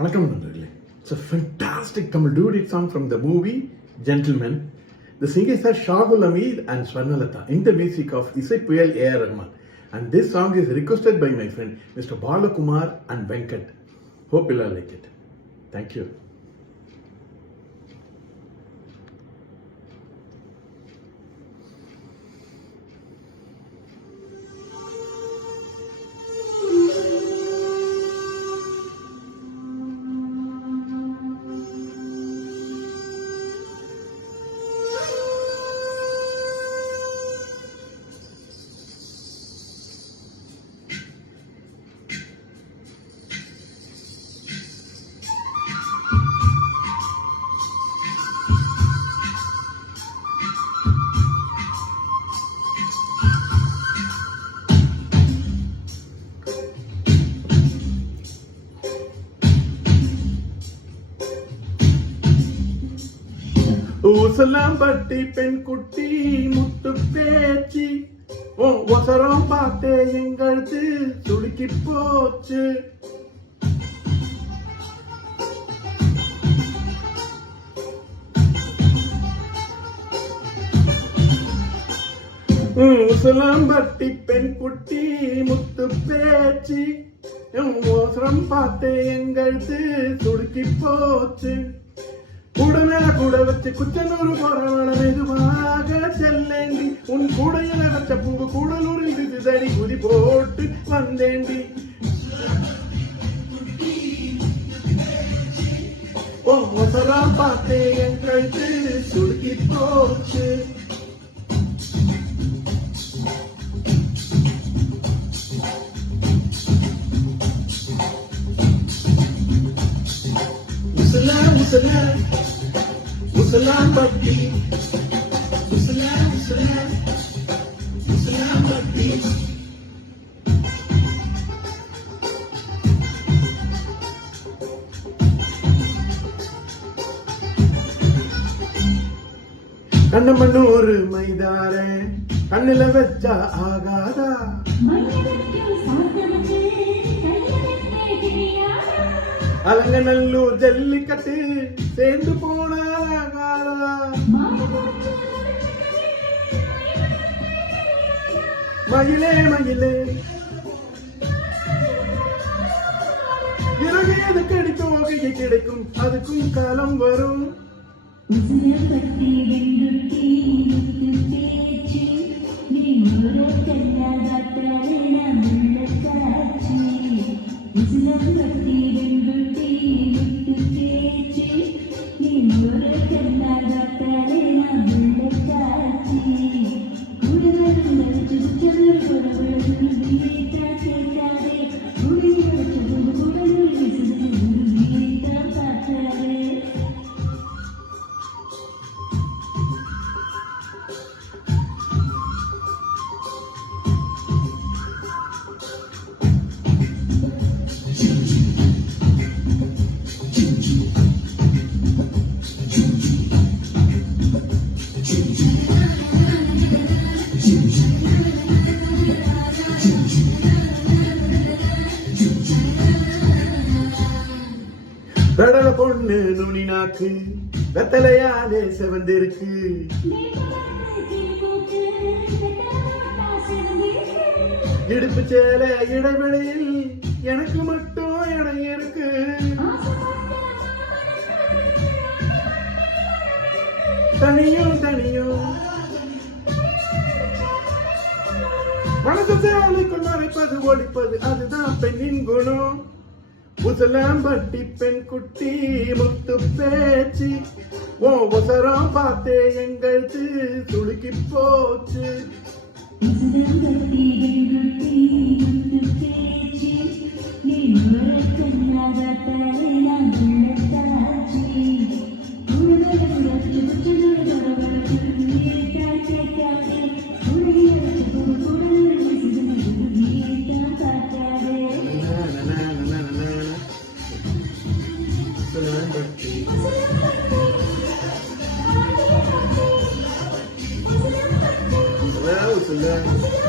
வணக்கம் நண்பர்களே. It's a fantastic Tamil duet song from the movie Gentleman. The singers are Shahul Hamid and Swarnalatha in the music of Isai Puyal A.R. Rahman. And this song is requested by my friend Mr. Balakumar and Venkat. Hope you'll all like it. Thank you. ஊசலாம்பட்டி பெண் குட்டி முத்து பேச்சு ஒசரம் பார்த்தே எங்கழுத்து சுடுக்கி போச்சு. ஊசலாம்பட்டி பெண் குட்டி முத்து பேச்சு ஒசரம் பார்த்தே எங்கழுத்து சுடுக்கி போச்சு. கூடமேல கூட வச்சு குச்சனூர் போறவன மெதுவாக செல்லேண்டி, உன் கூடையில வச்ச பூவு கூடலூர் இதுதடி குதி போட்டு வந்தேண்டி. மொசரா பார்த்தே என் கழுத்து சுடுக்கி போச்சு. Usalambatti, Usalambatti. கண்ணமண்ணூர் மைதார கண்ணில வச்சா ஆகாதா, அலங்கநல்லூர் ஜல்லிக்கட்டு சேர்ந்து போனாகாதா, மயிலே மயிலே இறகு எதுக்கு அடிக்கும் வகையை கிடைக்கும், அதுக்கும் காலம் வரும். கடல பொண்ணு நுனி நாக்கு வெத்தலையாலே செவந்திருக்கு, இடுப்பு சேல இடைவெளியில் எனக்கு மட்டும் இடம் இருக்கு. தனியும் தனியும் மனசு சேலைக்குள் மறைப்பது ஒழிப்பது அதுதான் பெண்ணின் குணம். உசலாம்பட்டி பெண் குட்டி முத்து பேச்சு ஒசரம் பார்த்தே எங்கழுத்து சுடுக்கி போச்சு. Usalambaட்டி